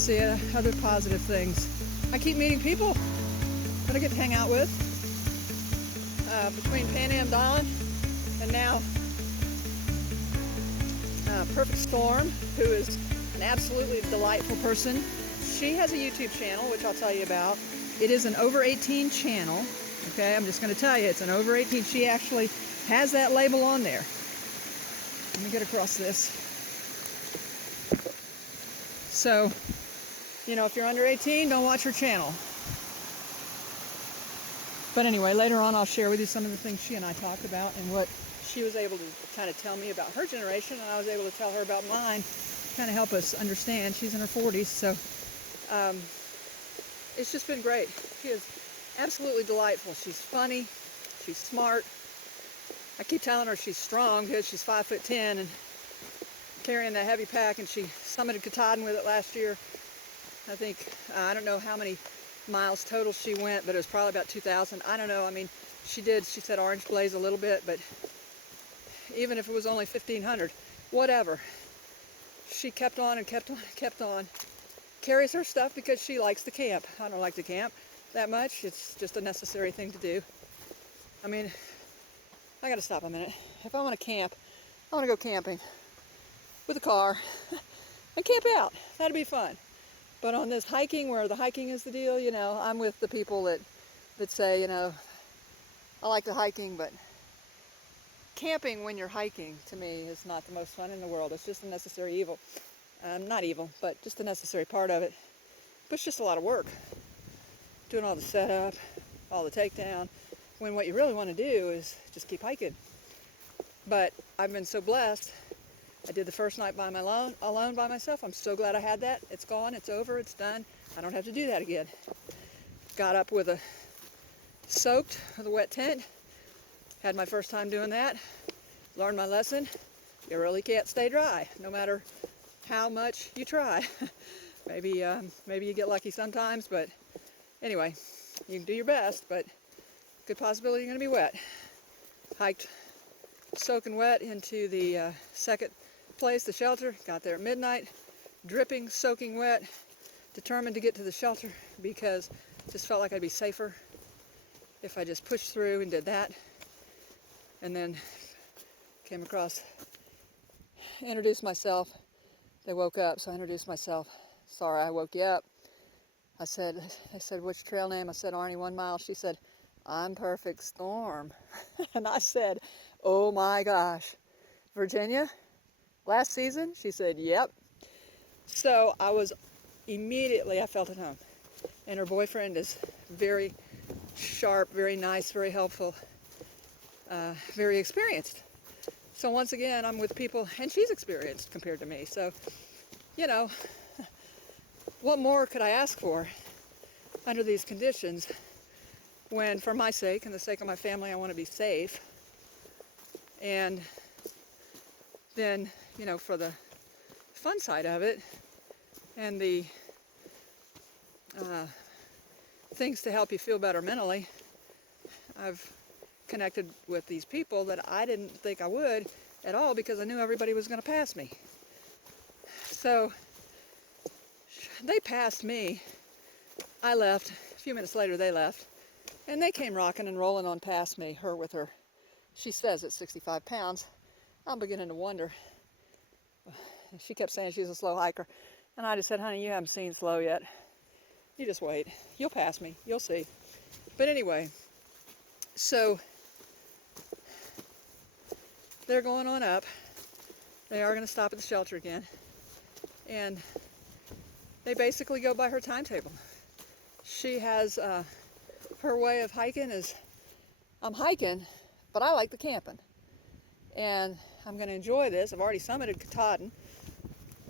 let's see, other positive things. I keep meeting people that I get to hang out with. Between Pan Am Dawn and now Perfect Storm, who is an absolutely delightful person. She has a YouTube channel, which I'll tell you about. It is an over 18 channel. Okay, I'm just going to tell you, it's an over 18. She actually has that label on there. Let me get across this. So, you know, if you're under 18, don't watch her channel. But anyway, later on I'll share with you some of the things she and I talked about and what she was able to kind of tell me about her generation, and I was able to tell her about mine, kind of help us understand. She's in her 40s, so it's just been great. She is absolutely delightful. She's funny, she's smart. I keep telling her she's strong because she's 5'10" and carrying that heavy pack, and she summited Katahdin with it last year. I think, I don't know how many miles total she went, but it was probably about 2,000. I don't know. I mean, she said Orange Blaze a little bit, but even if it was only 1,500, whatever. She kept on and kept on and kept on. Carries her stuff because she likes to camp. I don't like to camp that much. It's just a necessary thing to do. I mean, I gotta stop a minute. If I want to camp, I want to go camping with a car and camp out. That'd be fun. But on this hiking, where the hiking is the deal, you know, I'm with the people that say, you know, I like the hiking, but camping when you're hiking, to me, is not the most fun in the world. It's just a necessary evil. Not evil, but just a necessary part of it. But it's just a lot of work. Doing all the setup, all the takedown, when what you really want to do is just keep hiking. But I've been so blessed. I did the first night alone by myself. I'm so glad I had that. It's gone, it's over, it's done. I don't have to do that again. Got up with a soaked with a wet tent. Had my first time doing that. Learned my lesson. You really can't stay dry, no matter how much you try. Maybe you get lucky sometimes, but anyway, you can do your best, but good possibility you're gonna be wet. Hiked soaking wet into the second place, the shelter. Got there at midnight, dripping, soaking wet. Determined to get to the shelter because just felt like I'd be safer if I just pushed through and did that. And then came across, introduced myself. They woke up, so I introduced myself. Sorry, I woke you up. They said, what's your trail name? I said, Arnie1mile. She said, I'm Perfect Storm. And I said, oh my gosh, Virginia? Last season? She said, yep. So I felt at home. And her boyfriend is very sharp, very nice, very helpful, very experienced. So once again, I'm with people, and she's experienced compared to me. So, you know, what more could I ask for under these conditions when, for my sake and the sake of my family, I want to be safe. And then, you know, for the fun side of it and the things to help you feel better mentally, I've connected with these people that I didn't think I would at all because I knew everybody was going to pass me. So they passed me. I left. A few minutes later they left. And they came rocking and rolling on past me, her with her, she says it's 65 pounds. I'm beginning to wonder. She kept saying she's a slow hiker. And I just said, honey, you haven't seen slow yet. You just wait. You'll pass me. You'll see. But anyway, so they're going on up. They are going to stop at the shelter again. And they basically go by her timetable. She has, her way of hiking is, I'm hiking, but I like the camping. And I'm going to enjoy this. I've already summited Katahdin.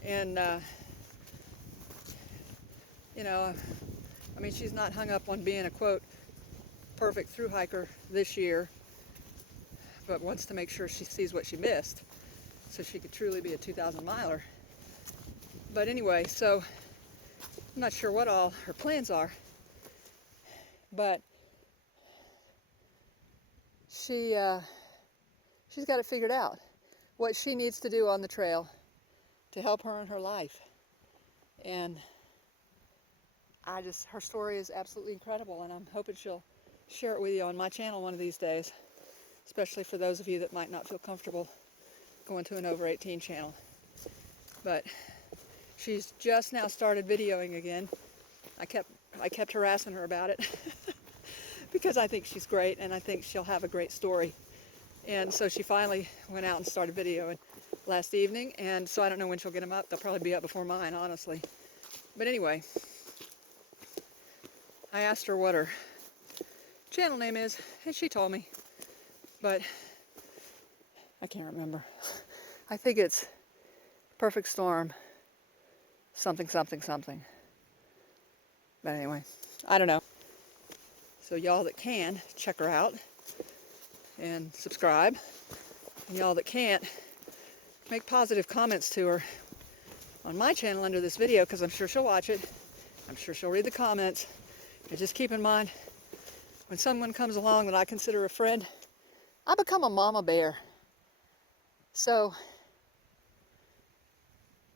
And, you know, I mean, she's not hung up on being a, quote, perfect thru hiker this year, but wants to make sure she sees what she missed so she could truly be a 2,000 miler. But anyway, so I'm not sure what all her plans are, but she's got it figured out, what she needs to do on the trail to help her in her life. And her story is absolutely incredible, and I'm hoping she'll share it with you on my channel one of these days, especially for those of you that might not feel comfortable going to an over 18 channel. But she's just now started videoing again. I kept harassing her about it because I think she's great and I think she'll have a great story. And so she finally went out and started videoing last evening, and so I don't know when she'll get them up. They'll probably be up before mine, honestly. But anyway, I asked her what her channel name is, and she told me, but I can't remember. I think it's Perfect Storm something something something. But anyway, I don't know. So y'all that can, check her out and subscribe. And y'all that can't, make positive comments to her on my channel under this video, because I'm sure she'll watch it. I'm sure she'll read the comments. And just keep in mind, when someone comes along that I consider a friend, I become a mama bear. So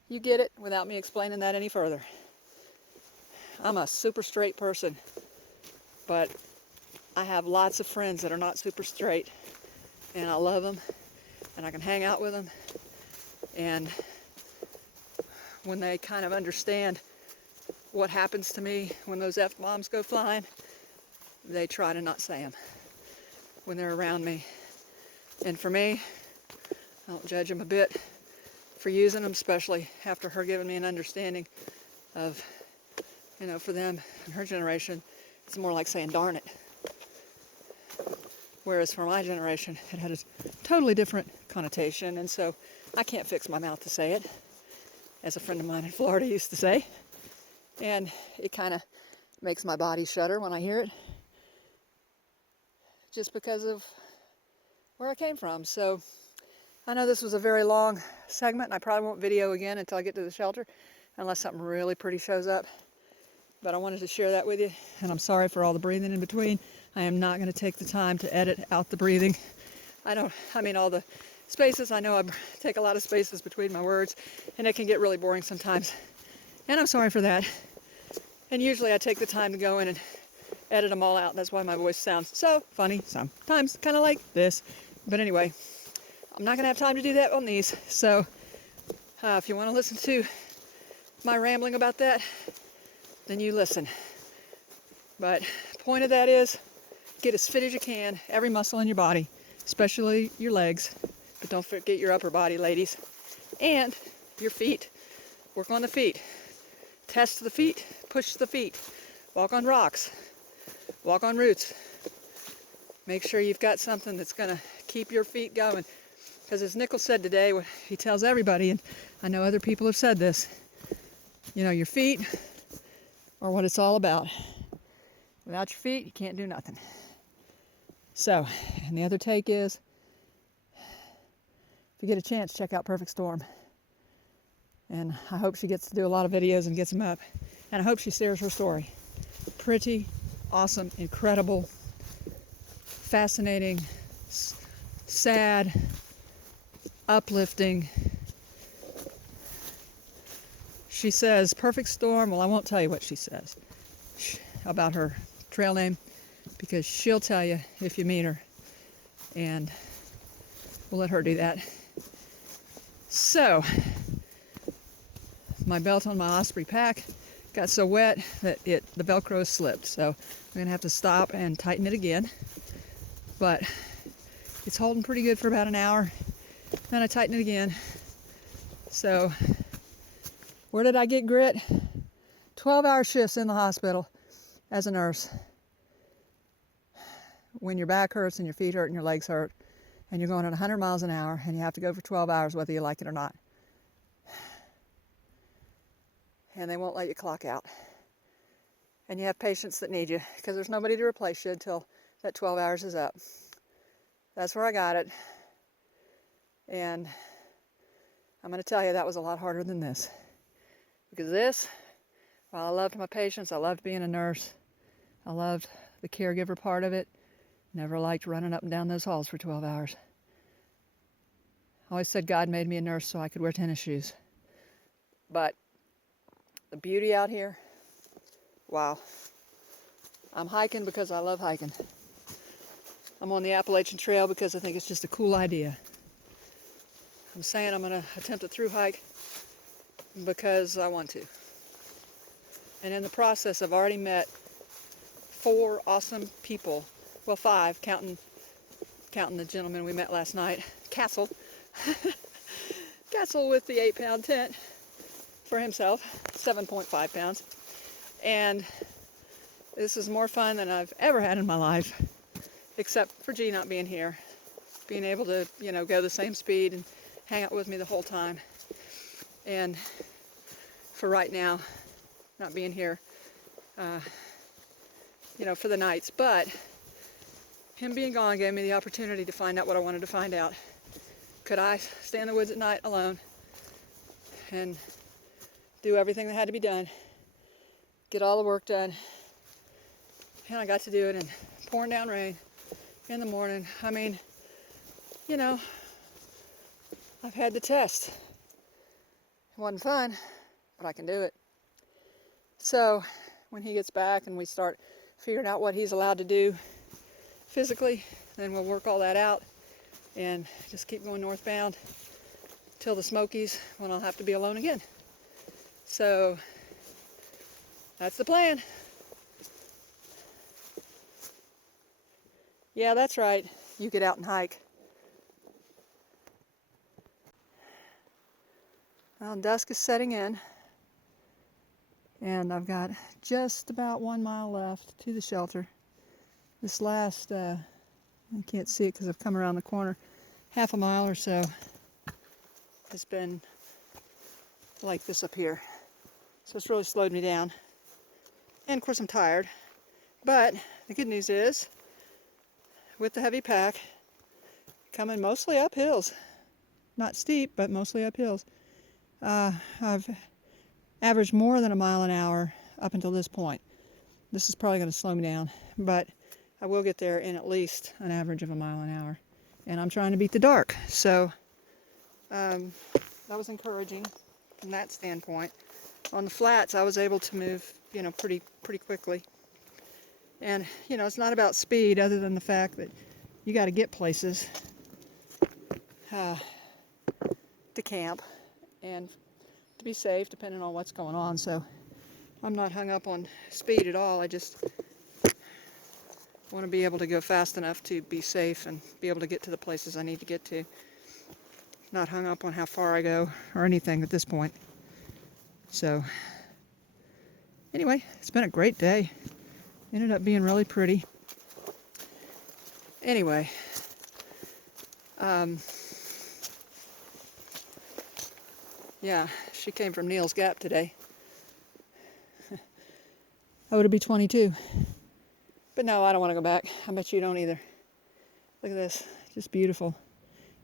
you get it without me explaining that any further. I'm a super straight person, but I have lots of friends that are not super straight, and I love them, and I can hang out with them, and when they kind of understand what happens to me when those F-bombs go flying, they try to not say them when they're around me. And for me, I don't judge them a bit for using them, especially after her giving me an understanding of, you know, for them and her generation, it's more like saying darn it. Whereas for my generation, it had a totally different connotation, and so I can't fix my mouth to say it, as a friend of mine in Florida used to say. And it kind of makes my body shudder when I hear it, just because of where I came from. So I know this was a very long segment, and I probably won't video again until I get to the shelter, unless something really pretty shows up. But I wanted to share that with you, and I'm sorry for all the breathing in between. I am not going to take the time to edit out the breathing. I mean all the spaces. I know I take a lot of spaces between my words, and it can get really boring sometimes. And I'm sorry for that. And usually I take the time to go in and edit them all out. That's why my voice sounds so funny sometimes, kind of like this. But anyway, I'm not going to have time to do that on these. So if you want to listen to my rambling about that, then you listen. But point of that is, get as fit as you can, every muscle in your body, especially your legs. But don't forget your upper body, ladies. And your feet. Work on the feet. Test the feet. Push the feet. Walk on rocks. Walk on roots. Make sure you've got something that's going to keep your feet going. Because as Nichols said today, what he tells everybody, and I know other people have said this, you know, your feet are what it's all about. Without your feet, you can't do nothing. So, and the other take is, if you get a chance, check out Perfect Storm. And I hope she gets to do a lot of videos and gets them up. And I hope she shares her story. Pretty, awesome, incredible, fascinating, sad, uplifting. She says, Perfect Storm. Well, I won't tell you what she says about her trail name, because she'll tell you if you meet her. And we'll let her do that. So, my belt on my Osprey pack got so wet that the velcro slipped. So I'm going to have to stop and tighten it again. But it's holding pretty good for about an hour. Then I tighten it again. So where did I get grit? 12-hour shifts in the hospital as a nurse. When your back hurts and your feet hurt and your legs hurt, and you're going at 100 miles an hour, and you have to go for 12 hours whether you like it or not. And they won't let you clock out. And you have patients that need you, because there's nobody to replace you until that 12 hours is up. That's where I got it. And I'm going to tell you, that was a lot harder than this. Because this, while I loved my patients, I loved being a nurse, I loved the caregiver part of it, never liked running up and down those halls for 12 hours. I always said God made me a nurse so I could wear tennis shoes. But the beauty out here Wow. I'm hiking because I love hiking. I'm on the Appalachian Trail because I think it's just a cool idea. I'm saying I'm going to attempt a through hike because I want to. And in the process, I've already met 4 awesome people. Well, 5, counting the gentleman we met last night. Castle. Castle with the 8-pound tent for himself, 7.5 pounds. And this is more fun than I've ever had in my life, except for G not being here. Being able to, go the same speed and hang out with me the whole time. And for right now, not being here, for the nights. But him being gone gave me the opportunity to find out what I wanted to find out. Could I stay in the woods at night alone and do everything that had to be done, get all the work done? And I got to do it in pouring down rain in the morning. I mean, I've had the test. It wasn't fun, but I can do it. So when he gets back and we start figuring out what he's allowed to do physically, then we'll work all that out and just keep going northbound till the Smokies, when I'll have to be alone again. So that's the plan. Yeah, that's right. You get out and hike. Well, dusk is setting in, and I've got just about 1 mile left to the shelter. This last, I can't see it because I've come around the corner, half a mile or so has been like this up here. So it's really slowed me down. And of course I'm tired. But the good news is, with the heavy pack, coming mostly up hills. Not steep, but mostly up hills. I've averaged more than 1 mile an hour up until this point. This is probably going to slow me down, but I will get there in at least an average of 1 mile an hour. And I'm trying to beat the dark. So that was encouraging from that standpoint. On the flats, I was able to move, pretty quickly. And, it's not about speed other than the fact that you got to get places to camp and to be safe depending on what's going on. So I'm not hung up on speed at all. I just want to be able to go fast enough to be safe and be able to get to the places I need to get to. Not hung up on how far I go or anything at this point. So anyway, it's been a great day. Ended up being really pretty. Anyway, yeah, she came from Neal's Gap today. I would be 22. But no, I don't want to go back. I bet you don't either. Look at this, just beautiful.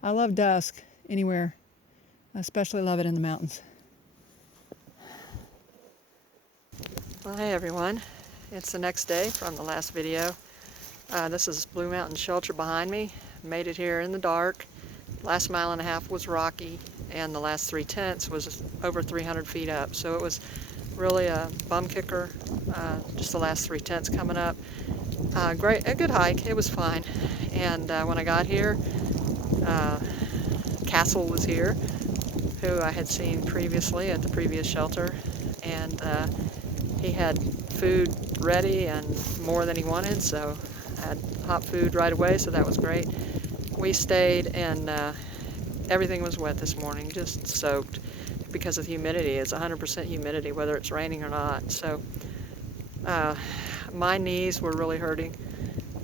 I love dusk anywhere. I especially love it in the mountains. Well, hey everyone. It's the next day from the last video. This is Blue Mountain Shelter behind me. Made it here in the dark. Last 1.5 miles was rocky, and the last 3 tents was over 300 feet up. So it was really a bum kicker. Just the last 3 tents coming up. A good hike. It was fine. And when I got here, Castle was here, who I had seen previously at the previous shelter, and he had food ready and more than he wanted, so I had hot food right away, so that was great. We stayed, and everything was wet this morning, just soaked because of the humidity. It's 100% humidity, whether it's raining or not. So my knees were really hurting,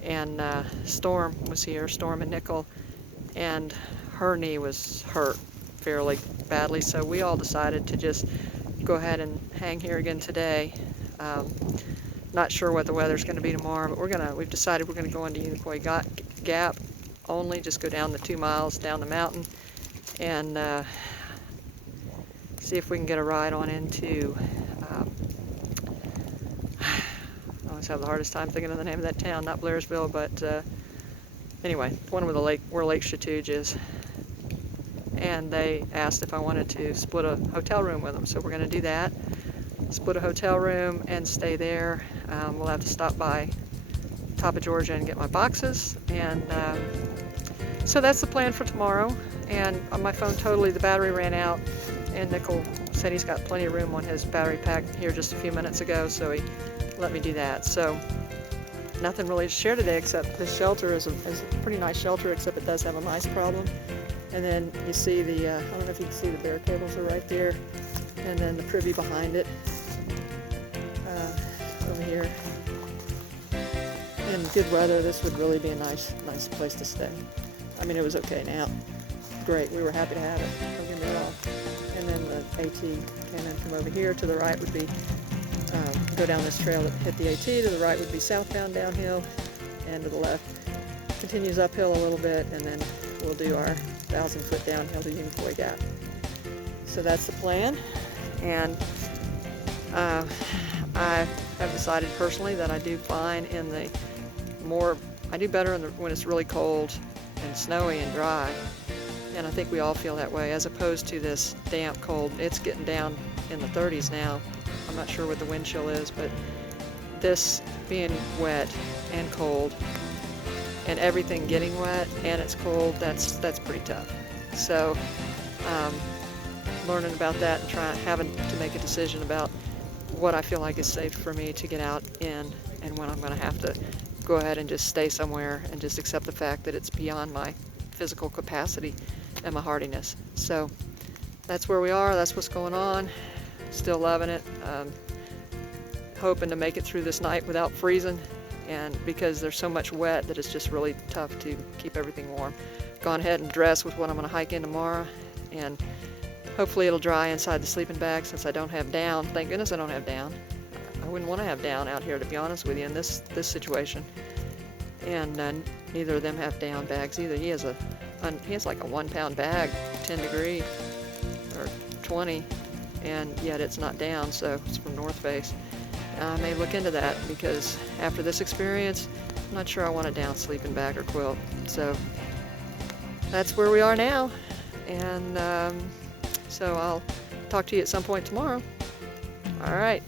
and Storm was here, Storm and Nickel, and her knee was hurt fairly badly, so we all decided to just go ahead and hang here again today. Not sure what the weather's going to be tomorrow, but we've decided we're going to go into Unicoi Gap only, just go down the 2 miles down the mountain and see if we can get a ride on into I always have the hardest time thinking of the name of that town, not Blairsville, but anyway, one where Lake Chatuge is. And they asked if I wanted to split a hotel room with them, so we're going to do that. split a hotel room and stay there. We'll have to stop by top of Georgia and get my boxes, and so that's the plan for tomorrow. And on my phone, totally, the battery ran out, and Nickel said he's got plenty of room on his battery pack here just a few minutes ago, so he let me do that. So nothing really to share today, except this shelter is a pretty nice shelter, except it does have a mice problem. And then you see the, I don't know if you can see, the bear cables are right there, and then the privy behind it over here. In good weather, this would really be a nice place to stay. I mean, it was okay now. Great, we were happy to have it. Don't get me wrong. And then the AT came in from over here. To the right would be, go down this trail that hit the AT. To the right would be southbound downhill, and to the left continues uphill a little bit, and then we'll do our 1,000-foot downhill to Unicoi Gap. So that's the plan, and I have decided personally that I do fine in the I do better when it's really cold and snowy and dry, and I think we all feel that way, as opposed to this damp cold. It's getting down in the 30s now. I'm not sure what the wind chill is, but this being wet and cold and everything getting wet and it's cold, that's pretty tough. So learning about that and having to make a decision about what I feel like is safe for me to get out in, and when I'm going to have to go ahead and just stay somewhere and just accept the fact that it's beyond my physical capacity and my hardiness. So that's where we are. That's what's going on. Still loving it. Hoping to make it through this night without freezing, and because there's so much wet that it's just really tough to keep everything warm. Gone ahead and dressed with what I'm going to hike in tomorrow, and hopefully it'll dry inside the sleeping bag since I don't have down. Thank goodness I don't have down. I wouldn't want to have down out here, to be honest with you, in this situation. And neither of them have down bags either. He has like a 1-pound bag, 10 degree or 20, and yet it's not down, so it's from North Face. I may look into that, because after this experience, I'm not sure I want a down sleeping bag or quilt. So that's where we are now, and so I'll talk to you at some point tomorrow. All right.